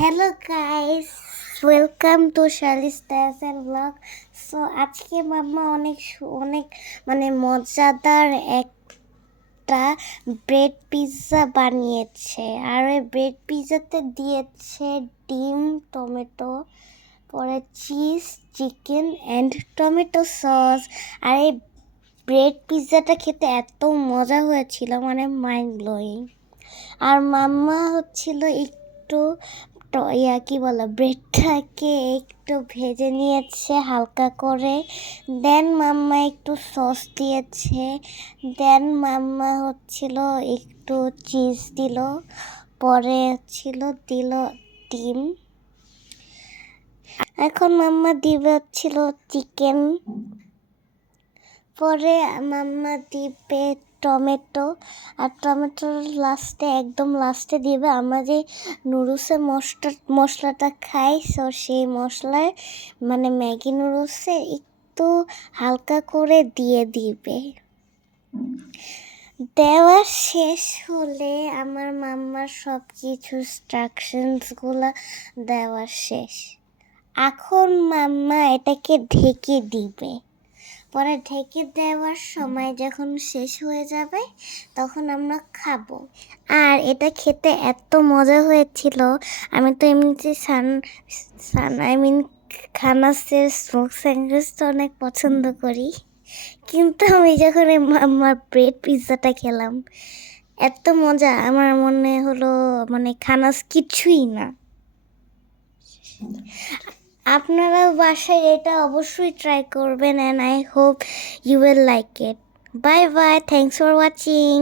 Hello guys welcome to Shali styles and blog so আজকে মাম্মা অনেক অনেক মানে মজাদার একটা ব্রেড পিৎজা বানিয়েছে। আর ওই ব্রেড পিৎজাতে দিয়েছে ডিম, টমেটো, পরে cheese chicken and tomato sauce আর এই ব্রেড পিৎজাটা খেতে এত মজা হয়েছিল মানে মাইন্ড ব্লোয়িং আর মাম্মা হচ্ছিল একটু ইয়া কি বলে, ব্রেডটাকে একটু ভেজে নিয়েছে হালকা করে। দেন মাম্মা একটু সস দিয়েছে। দেন মাম্মা হচ্ছিল একটু চিজ দিল, পরে ছিল দিল ডিম। এখন মাম্মা দিবে হচ্ছিল চিকেন। পরে মাম্মা দিবে টমেটো আর টমেটোর লাস্টে একদম লাস্টে দিবে আমরা যে নুডলসের মশলা মশলাটা খাই সো সেই মশলায় মানে ম্যাগি নুডলসে একটু হালকা করে দিয়ে দিবে। দেওয়া শেষ হলে আমার মাম্মার সব কিছু ইনস্ট্রাকশনসগুলো দেওয়া শেষ। এখন মাম্মা এটাকে ঢেকে দিবে। পরে ঢেকে দেওয়ার সময় যখন শেষ হয়ে যাবে, তখন আমরা খাব। আর এটা খেতে এত মজা হয়েছিল, আমি তো এমনিতে সান সান আই মিন খানাসের স্মোক স্যান্ডউইচ তো অনেক পছন্দ করি। কিন্তু আমি যখন আমার ব্রেড পিৎজাটা খেলাম, এত মজা, আমার মনে হলো মানে খানাস কিছুই না। আপনারা বাসায় এটা অবশ্যই ট্রাই করবেন and I hope you will like it bye bye thanks for watching